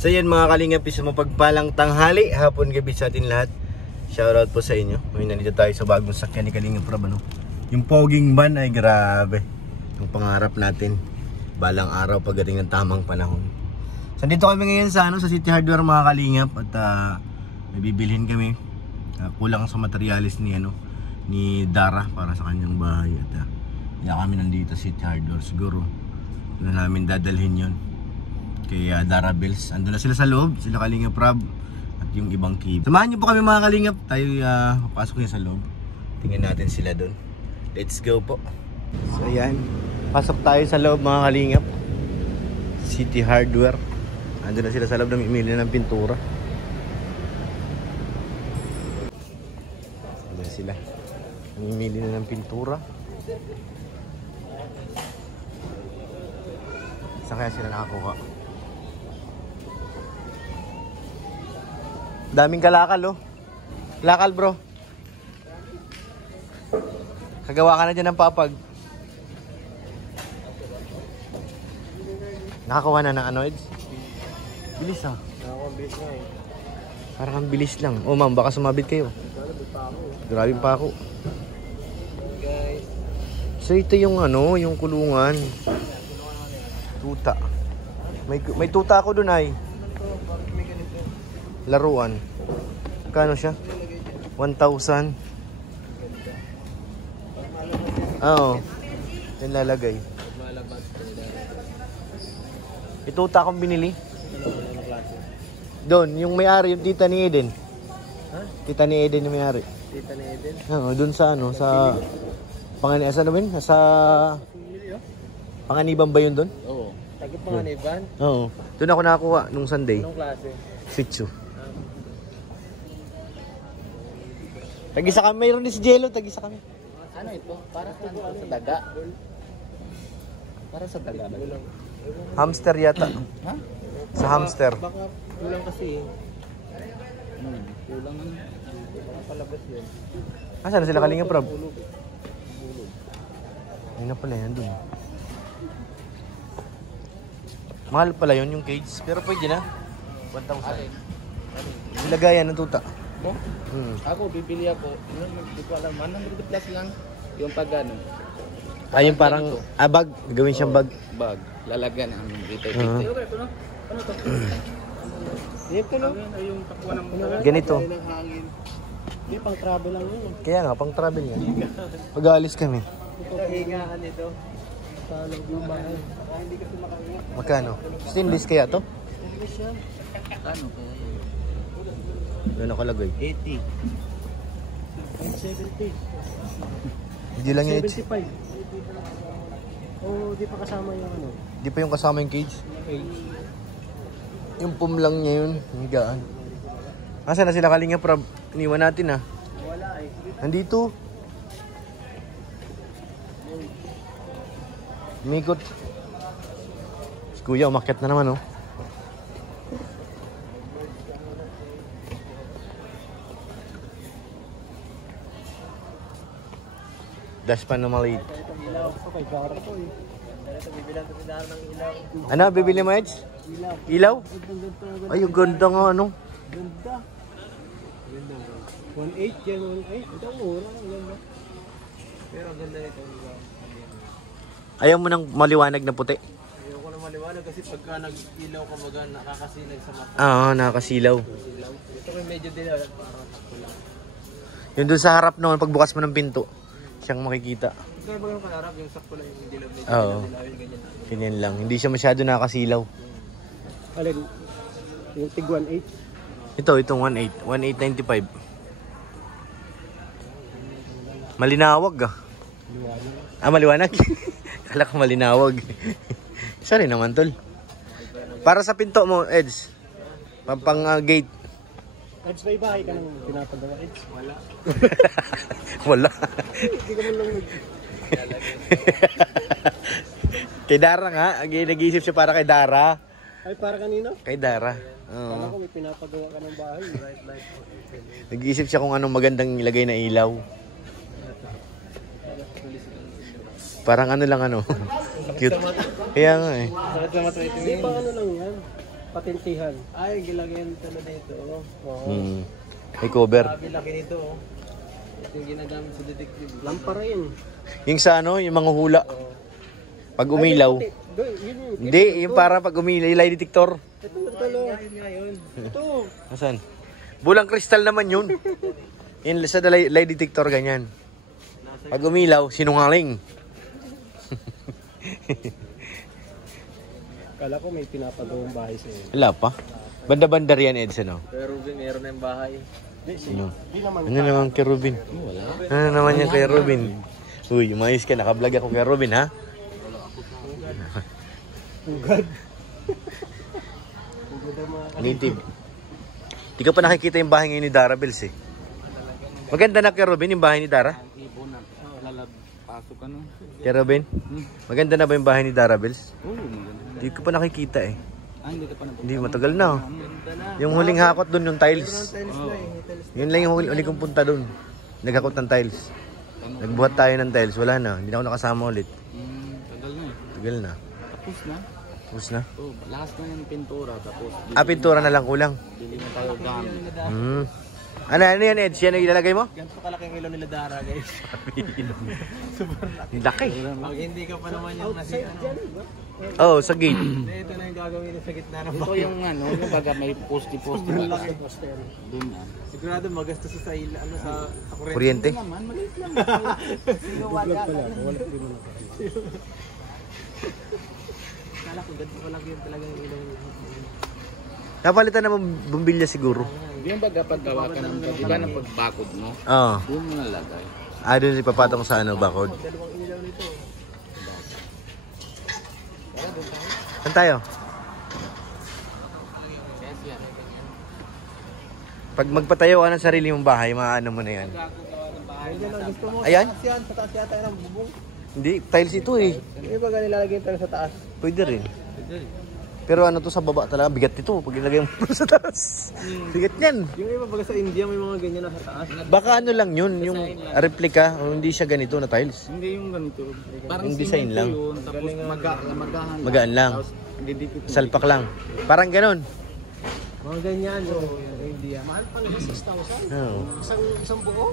So yan mga kalingap, isa mapagpalang tanghali, hapon, gabi sa atin lahat. Shoutout po sa inyo. Ngayon nandito tayo sa bagong sakyan ni Kalingap Rob, ano? Yung poging van ay grabe. Yung pangarap natin, balang araw pagdating ng tamang panahon. So dito kami ngayon sa City Hardware mga kalingap. At may bibilhin kami. Kulang sa materialis ni Dara para sa kanyang bahay. At kaya kami nandito sa City Hardware. Siguro na namin dadalhin yon kay Dara Bills. Ando na sila sa loob, sila Kalingap Rob at yung ibang key. Samahan niyo po kami mga kalingap. Tayo papasok sa loob. Tingnan natin sila doon. Let's go po. So ayan, pasok tayo sa loob mga kalingap. City Hardware. Ando na sila sa loob, namimili ng pintura. Ando na sila, namimili na ng pintura. Saan kaya sila nakakuha? Daming kalakal, oh. Lakal, bro. Kagawa ka na dyan ng papag. Nakakuha na ng Eds? Bilis, ah. Nakakabilis nga eh. Parang ang bilis lang. Oh, ma'am, baka sumabit kayo. Grabe pa ako. Guys. So, ito yung yung kulungan. Tuta. May tuta ako dun ay. Laruan. Kano siya? 1,000. Oo. Yan lalagay. Ituta akong binili. Doon, yung may-ari, yung tita ni Eden. Ha? Tita ni Eden yung may-ari. Tita ni Eden? Oo, doon sa sa sa Panganiban ba yun doon? Oo. Tagit Panganiban? Oo. Doon ako nakakuha nung Sunday. Anong klase? Sitsu. Tag-isa kami, mayroon din si Jello, tag-isa kami. Ano ito? Para sa daga? Para sa daga ba? Hamster yata. Ha? Sa hamster. Baka kulang kasi eh. Kulang ano? Baka palabas yun. Asan na sila Kalingap Rob? Ayun na pala yan dun. Mahal pala yun yung cage, pero pwede na. 1,000. Ilagayan ng tuta. Mo? Ako, bibili ako. Hindi ko alam. 100 plus lang. Yung pag ano. Yung parang bag. Gawin siyang bag. Bag. Lalagyan namin dito. Uh-huh. Ano to? Dito no? Yung takwa ng ganito. Hindi, pang travel lang yun. Kaya nga, pang travel yan. Pag-aalis kami. Kahingaan ito. Sa loob ng bahay. Hindi kasi makahinga. Magkano? Stainless kaya to? Stainless yan. Ano kaya yun? Doon nakalagay. 80. 70. Hindi lang yung 75. Oh, di pa kasama yung ano. Di pa yung kasama yung cage. Yung pum lang niya yun. Higaan. Asa na sila Kalingap Rob? Iniwan natin ah. Wala eh. Nandito. Mikot. Si Kuya umakyat na naman oh. Dash pa na maliit. Itong ilaw. Okay, gara ko eh. Ito, bibilang ko si Dara ng ilaw. Ano, bibili mo Edge? Ilaw. Ilaw? Ganda. Ay, yung ganda nga ano. Ganda. Ganda. 1.8 yan, 1.8. Ito ang mura. Ganda. Pero ganda nito. Ayaw mo ng maliwanag na puti? Ayaw ko na maliwanag kasi pagka nag-ilaw ka maga nakakasinag sa mata. Oo, nakakasilaw. Ito may medyo dilaw. Parang sakto lang. Yung doon sa harap noon, pagbukas mo ng pinto, siyang makikita. Kaya ba yung kanarap, yung sakto lang yung dilaw. Oo. Ganyan. Ganyan lang. Hindi siya masyado nakakasilaw. Alin? Yung tig 1.8? Itong 1.8. 1.895. Malinawag ah. Maliwanag? Kala ko malinawag. Sorry naman tol. Para sa pinto mo, Eds. Pang gate. Eds, may bahay ka nang pinapagawa, Eds? Wala. Wala. Hindi ka man lang Kay Dara nga. Nag-iisip siya para kay Dara. Ay, para kanino? Kay Dara. Kala ko may pinapagawa ka ng bahay. Right. Nag-iisip siya kung anong magandang ilagay na ilaw. Parang ano lang ano. Cute. Kaya nga eh. Hindi pa ano lang yan. Patentihan. Ay, gilagyan talaga dito. Oo. May cover. Sabi laki nito. Ito yung ginagamit sa detective. Lampara yun. Yung sa ano, yung mga hula. Pag umilaw. Hindi, yung para pag umilaw, yung lie detector. Ito, yun. Ito. Asan? Bulang kristal naman yun. Yung sa lie detector, ganyan. Pag umilaw, sinungaling. Kala ko may pinapagawang bahay sa iyo. Wala pa. Banda-banda riyan, Edson, no? Pero Ruben, meron na yung bahay. Ano? Ano naman kay Ruben? Ano naman yan kay Ruben? Uy, umayos ka. Nakablog ako kay Ruben, ha? Ugad. Native. Di ka pa nakikita yung bahay ngayon ni Dara Bells, eh. Maganda na kay Ruben yung bahay ni Dara? Pasok ka no? Kay Ruben? Maganda na ba yung bahay ni Dara Bells? Oo, maganda. Di ko pa nakikita, eh. Hindi ka pa na. Hindi, matagal na, oh. Yung huling hakot doon, yung tiles. Yun lang yung huli kong punta doon. Naghakot ng tiles. Nagbuhat tayo ng tiles. Wala na. Hindi na ako nakasama ulit. Tagal na eh. Tagal na. Tapos na? Tapos na? Oo, last na yung pintura. Tapos Pintura na lang kulang. bili mo tayo gamit. Ano yan, Ed? Siya na ilalagay mo? Ganito kalaki ang ilaw nila Dara, guys. Laki. Pag hindi ka pa naman yung nasi, Oo, sa gate. ito na yung gagawin sa gitna ng Ito yung ano, yung baga may poste-poste. laki poster. Doon na. Sigurado magastos sa ano sa Kuryente. Naman, maliit lang. Wala pala. Wala din mo na. Kala ko ganito kalaki yung talagang ilaw nila. Napalitan na bumbilya siguro. Yung baga pagkawakan ng di ba ng pagbakod mo? Oo. Doon mo nalagay. Doon si papatong sa ano, bakod. Dalawang ilaw nito. Saan tayo? Pag magpatayo ka ng sarili mong bahay, maano mo na yan. Gusto mo? Ayan? Yan, sa taas yata ng bubong. Hindi, tiles ito eh. Yung baga nilalagay tayo sa taas. Pwede rin. Pero ano to sa baba talaga, bigat ito pag ilagay mo sa taas. Bigat yan. Yung iba baga sa India may mga ganyan na sa taas. Baka ano lang yun, yung replica, o hindi siya ganito na tiles. Hindi yung ganito. Parang Yung design simento lang. Yun, tapos magahan. Magaan lang. Didikit mo. Salpak lang. Parang ganon. Mga ganyan yung India. Mahal pang 6,000. Oo. Isang buo?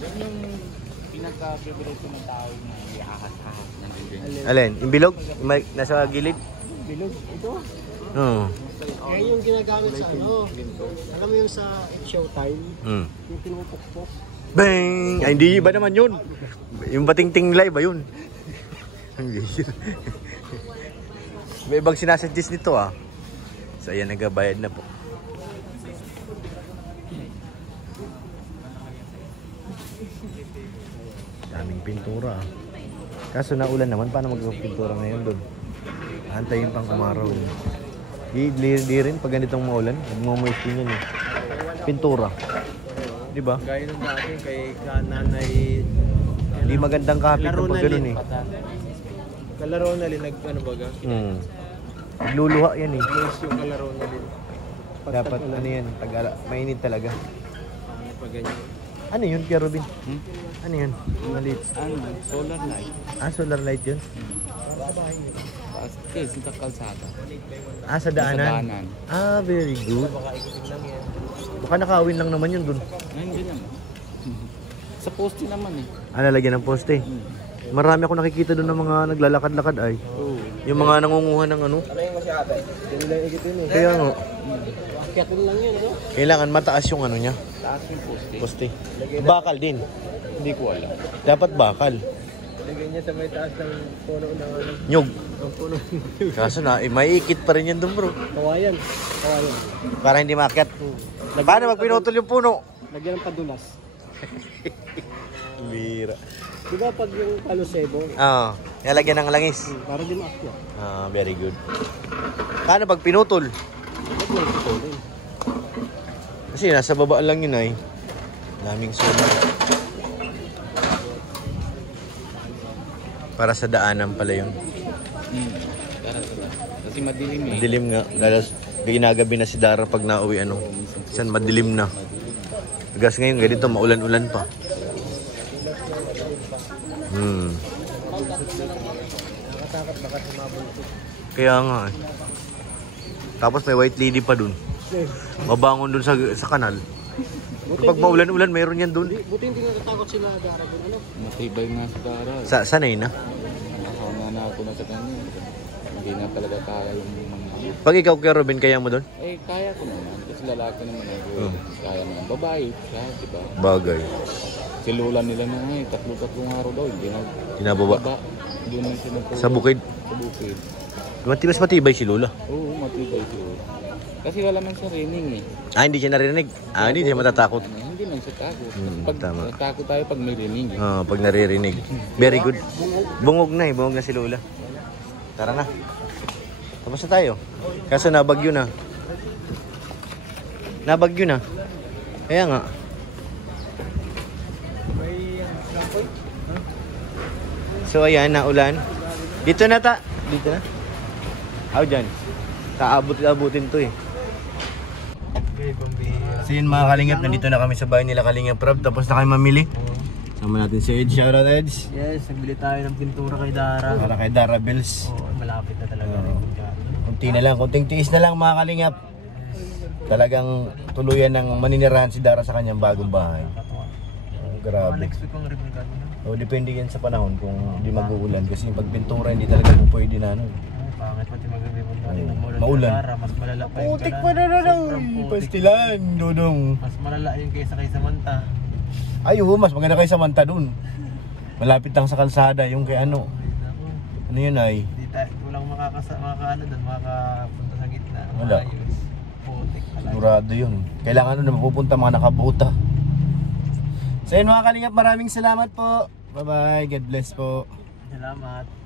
Yan yung pinagka-favorite ng tao na ihahas-ahas na ganyan. Alin? Yung bilog? Nasa gilid? Bilog. Ito? Oo. Yan yung ginagamit sa ano. Alam mo yung sa showtime. Mm. Yung pinupukpok. Bang! Ay, hindi ba naman yun? Yung bating-ting live ba yun? May ibang sinasuggest nito ah. So ayan, nagabayad na po. Daming pintura ah. Kaso naulan naman, paano magpapintura ngayon doon? Antayin pang umaraw. Di rin pag ganitong maulan, nagmamoistin yan eh. Pintura. Di ba? Gaya nung dati kay nanay. Hindi magandang kapit pag ganun eh. Kalaro na rin ano baga? Nagluluha yan eh. Yes, yung kalaro na rin. Dapat ano yan, mainit talaga. Pag ganyan. Ano yun, Kuya Robin? Ano yan? Maliit. Ano? Solar light. Solar light yun? Kasi sa kalsada. Sa daanan? Very good. Baka nakawin lang naman yun dun. Hindi naman. Sa poste naman eh. Lalagyan ng poste. Marami ako nakikita doon ng mga naglalakad-lakad ay. Yung mga nangunguha ng ano. Ano yung masyado? Hindi lang ikitin eh. Kaya nga. Akitin lang yun, no? Kailangan mataas yung ano niya. Taas yung poste. Poste. Bakal din. Hindi ko alam. Dapat bakal. Lagyan niya sa may taas ng puno ng ano. Nyug. Ang puno. Kaso na, maiikit pa rin yan doon bro. Kawayan. Kawayan. Para hindi maakyat. Paano pag pinutol yung puno? Lagyan ng padulas. Bira. Di ba pag yung palusebo? Nalagyan ng langis. Para di maakyat. Very good. Paano pag pinutol? Ba't mo putulin? Kasi nasa baba lang yun ay. Daming solar. Para sa daanan pala yun. Kasi madilim eh. Madilim nga. Dahil ginagabi na si Dara pag nauwi ano. Kasi madilim na. Gas ngayon ganito, maulan-ulan pa. Nakatakot baka sumabuntot. Kaya nga eh. Tapos may white lady pa dun. Mabangon dun sa kanal. Kapag maulan-ulan, mayroon yan dun. Buti hindi natatakot sila Dara dun, ano? Matibay nga sa Dara. Sanay na. Nakakama na ako na sa kanya. Hindi na talaga kaya yung mga... Pag ikaw kay Robin, kaya mo dun? Eh, kaya ko naman. Kasi lalaki naman ako. Kaya naman. Babae siya, diba? Bagay. Si Lola nila na nga eh. 3 araw daw. Hindi na... Tinababa. Doon na siya nagtulog. Sa bukid. Sa bukid. Mas matibay si Lola. Oo, matibay si Lola. Kasi wala man siya rining eh. Hindi siya narinig. Hindi siya matatakot. Hindi man siya takot. Pag tama. takot tayo pag may rining eh. Pag naririnig. Very good. Bungog na eh. Bungog na si Lola. Tara na. Tapos na tayo. Kaso nabagyo na. Nabagyo na. Kaya nga. So ayan, naulan. Dito na ta. Dito na. Aw dyan. Abutin to eh. So yun mga kalingap, nandito na kami sa bahay nila Kalingap Rob. Tapos na kayo mamili. Sama natin si Edge. Shoutout Edge. Yes, nagbili tayo ng pintura kay Dara. Para kay Dara Bills. Oo, malapit na talaga. Kunti na lang, kunting tiis na lang mga kalingap. Talagang tuluyan ng maninirahan si Dara sa kanyang bagong bahay. Grabe. Next week ang ribbon cut na. Depende yan sa panahon kung di mag-uulan. Kasi yung pagpintura hindi talaga po pwede na ano. Pangit pati mag-ribbon cut. Maulan. Mas malala pa yung Putik pa na lang. Pastilan, dodong. Mas malala yung kaysa kay Samantha. Ay, mas maganda kay Samantha dun. Malapit lang sa kalsada, yung kay ano. Ano yun ay? Walang makakaano doon, makakapunta sa gitna. Wala. Putik pala. Sigurado yun. Kailangan na mapupunta mga nakabuta. So yun mga kalingap, maraming salamat po. Bye bye, God bless po. Salamat.